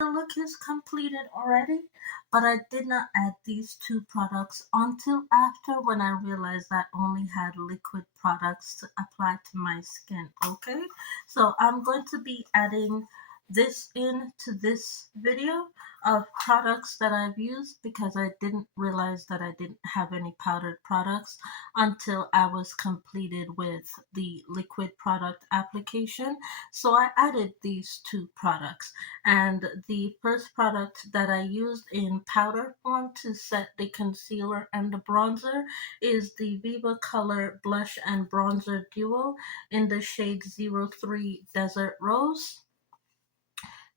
The look is completed already, but I did not add these two products until after when I realized I only had liquid products to apply to my skin. Okay, so I'm going to be adding this into this video of products that I've used because I didn't realize that I didn't have any powdered products until I was completed with the liquid product application. So I added these two products. And the first product that I used in powder form to set the concealer and the bronzer is the Viva Color Blush and Bronzer Duo in the shade 03 Desert Rose.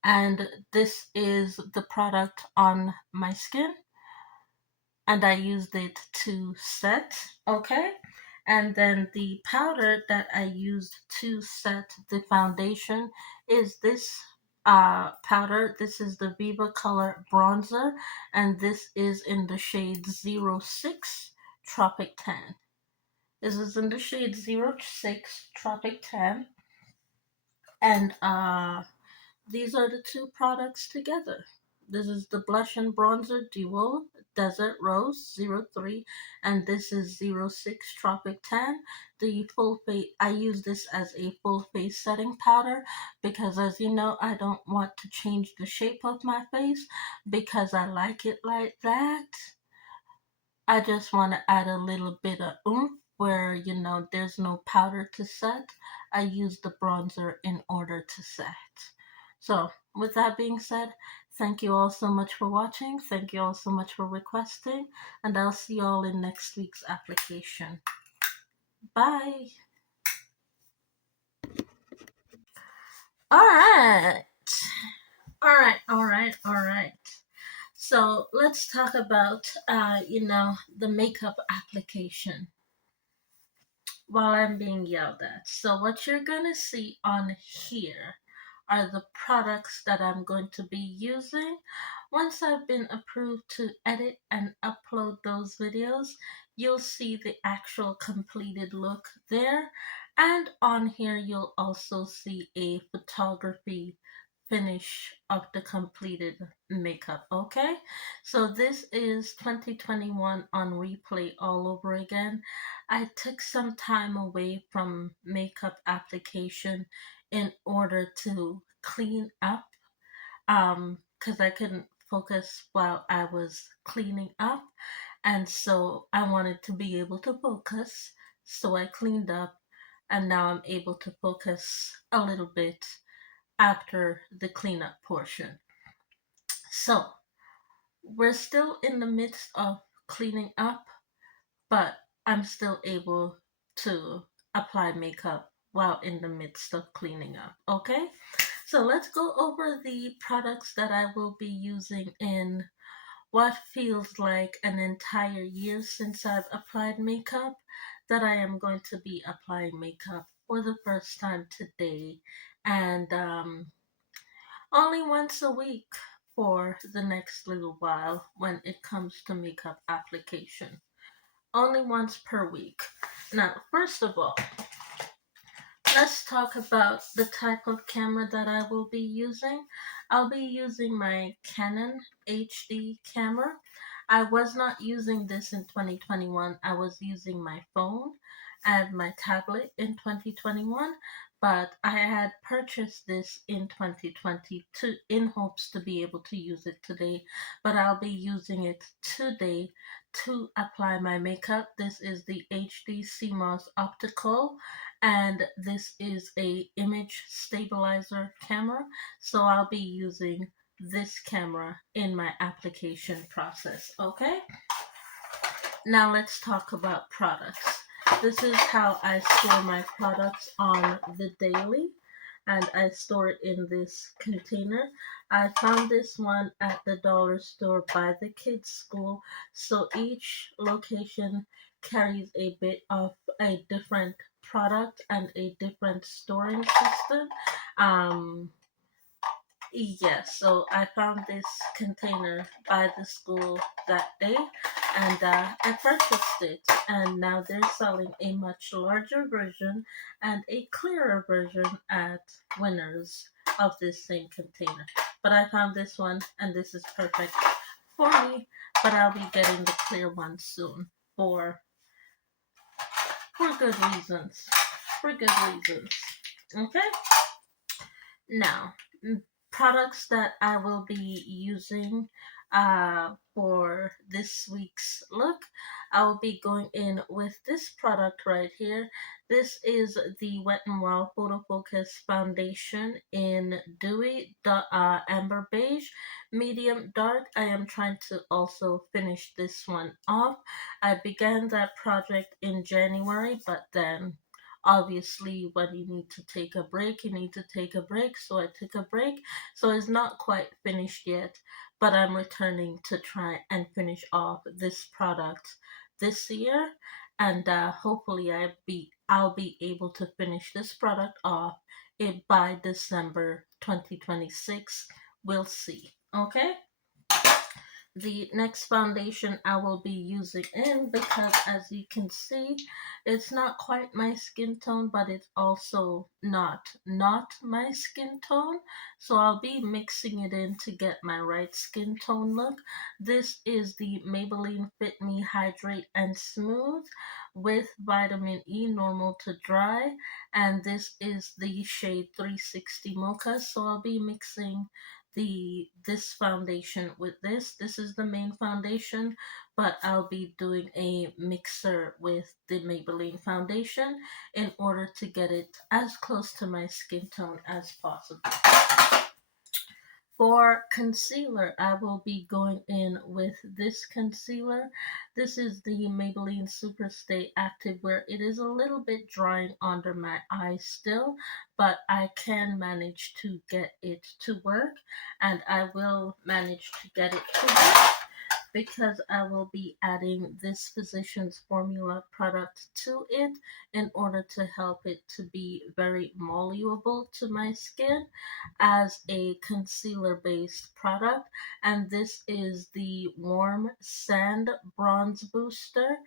And this is the product on my skin, and I used it to set, okay? And then the powder that I used to set the foundation is this powder. This is the Viva Color Bronzer, and this is in the shade 06 Tropic Tan. This is in the shade 06 Tropic Tan, and these are the two products together. This is the Blush and Bronzer Duo Desert Rose 03, and this is 06 Tropic Tan. The full face, I use this as a full face setting powder because, as you know, I don't want to change the shape of my face because I like it like that. I just want to add a little bit of oomph where, there's no powder to set. I use the bronzer in order to set. So, with that being said, thank you all so much for watching. Thank you all so much for requesting. And I'll see you all in next week's application. Bye. All right. All right. So let's talk about, the makeup application while I'm being yelled at. So what you're going to see on here are the products that I'm going to be using. Once I've been approved to edit and upload those videos, you'll see the actual completed look there. And on here, you'll also see a photography finish of the completed makeup. Okay, so this is 2021 on replay all over again. I took some time away from makeup application in order to clean up, because I couldn't focus while I was cleaning up, and so I wanted to be able to focus, so I cleaned up, and now I'm able to focus a little bit after the cleanup portion. So we're still in the midst of cleaning up, but I'm still able to apply makeup while in the midst of cleaning up. Okay, so let's go over the products that I will be using in what feels like an entire year since I've applied makeup, that I am going to be applying makeup for the first time today, and only once a week for the next little while when it comes to makeup application. Only once per week. Now, first of all, let's talk about the type of camera that I will be using. I'll be using my Canon HD camera. I was not using this in 2021. I was using my phone and my tablet in 2021, but I had purchased this in 2022 in hopes to be able to use it today, but I'll be using it today to apply my makeup. This is the HD CMOS optical, and this is a image stabilizer camera, so I'll be using this camera in my application process. Okay, now let's talk about products. This is how I store my products on the daily, and I store it in this container. I found this one at the dollar store by the kids school, so each location carries a bit of a different product and a different storing system. um Yes, so I found this container by the school that day and I purchased it. And now they're selling a much larger version and a clearer version at Winners of this same container. But I found this one and this is perfect for me. But I'll be getting the clear one soon for for good reasons. For good reasons. Okay? Now, products that I will be using for this week's look, I will be going in with this product right here. This is the Wet n Wild Photo Focus Foundation in Dewy Amber Beige, medium dark. I am trying to also finish this one off. I began that project in January, but then obviously when you need to take a break, you need to take a break, so I took a break. So it's not quite finished yet, but I'm returning to try and finish off this product this year, and hopefully I'll be able to finish this product off it by December 2026. We'll see. Okay. The next foundation I will be using in, because as you can see, it's not quite my skin tone, but it's also not my skin tone, so I'll be mixing it in to get my right skin tone look. This is the Maybelline Fit Me Hydrate and Smooth with vitamin E, normal to dry, and this is the shade 360 Mocha. So I'll be mixing this foundation with this. This is the main foundation, but I'll be doing a mixer with the Maybelline foundation in order to get it as close to my skin tone as possible. For concealer, I will be going in with this concealer. This is the Maybelline Superstay Activewear. It is a little bit drying under my eyes still, but I can manage to get it to work, and I will manage to get it to work because I will be adding this Physicians Formula product to it in order to help it to be very malleable to my skin as a concealer based product. And this is the Warm Sand Bronze Booster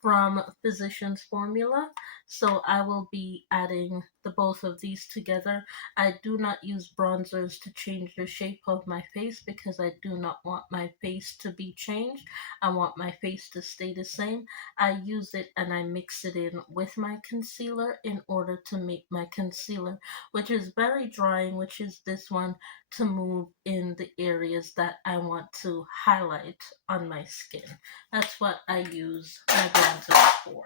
from Physicians Formula. So I will be adding the both of these together. I do not use bronzers to change the shape of my face because I do not want my face to be changed. I want my face to stay the same. I use it and I mix it in with my concealer in order to make my concealer, which is very drying, which is this one, to move in the areas that I want to highlight on my skin. That's what I use my bronzer for.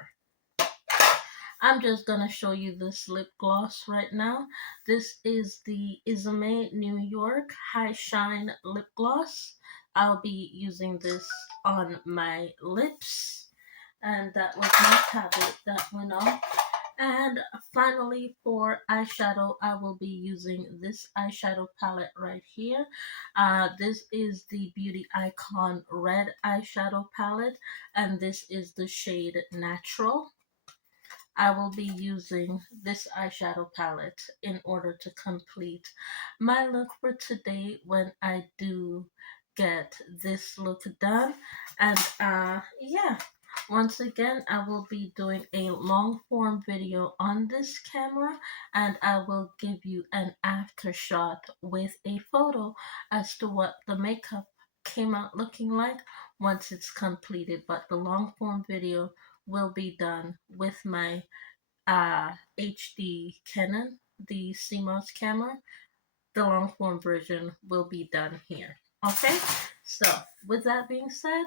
I'm just gonna show you this lip gloss right now. This is the Isome New York High Shine Lip Gloss. I'll be using this on my lips. And that was my tablet that went off. And finally, for eyeshadow, I will be using this eyeshadow palette right here. This is the Beauty Icon Red eyeshadow palette, and this is the shade Natural. I will be using this eyeshadow palette in order to complete my look for today when I do get this look done. And yeah, once again, I will be doing a long form video on this camera, and I will give you an after shot with a photo as to what the makeup came out looking like once it's completed. But the long form video will be done with my HD Canon, the CMOS camera. The long form version will be done here. Okay, so with that being said,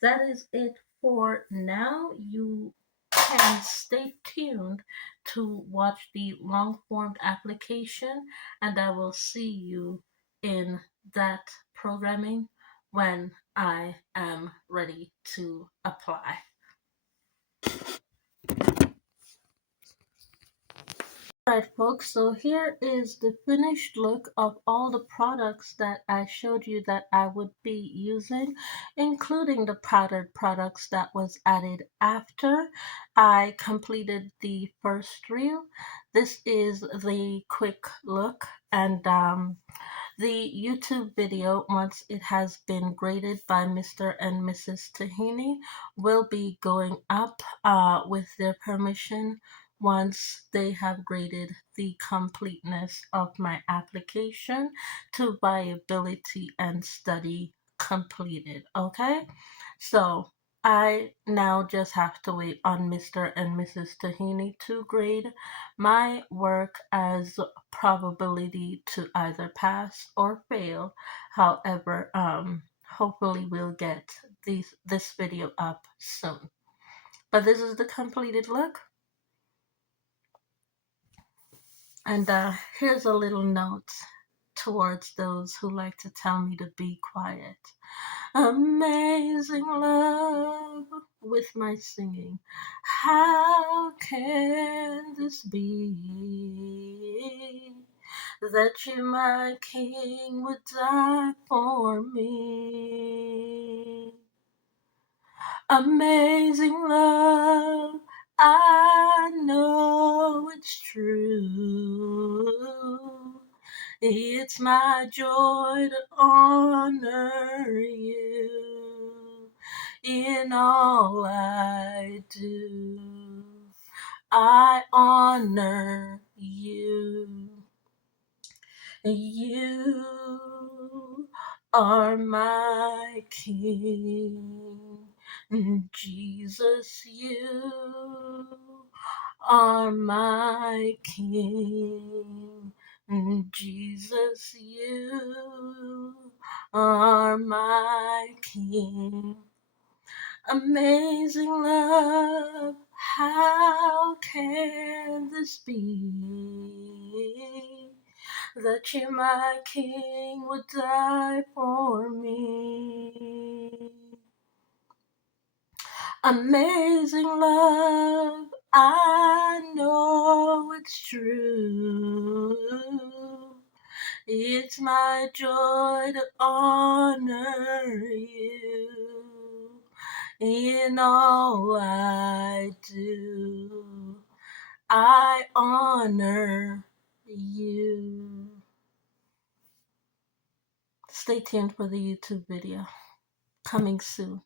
that is it for now. You can stay tuned to watch the long form application, and I will see you in that programming when I am ready to apply. Alright folks, so here is the finished look of all the products that I showed you that I would be using, including the powdered products that was added after I completed the first reel. This is the quick look, and The YouTube video, once it has been graded by Mr. and Mrs. Tahini, will be going up with their permission once they have graded the completeness of my application to viability and study completed. Okay? So I now just have to wait on Mr. and Mrs. Tahini to grade my work as probability to either pass or fail. However, hopefully we'll get this video up soon. But this is the completed look. And here's a little note towards those who like to tell me to be quiet. Amazing love with my singing. How can this be? That you, my king, would die for me. Amazing love, I know it's true. It's my joy to honor you in all I do. I honor you. You are my King. Jesus, you are my King. Jesus, you are my King. Amazing love, how can this be? That you, my King, would die for me. Amazing love, I know it's true. It's my joy to honor you in all I do. I honor you. Stay tuned for the YouTube video coming soon.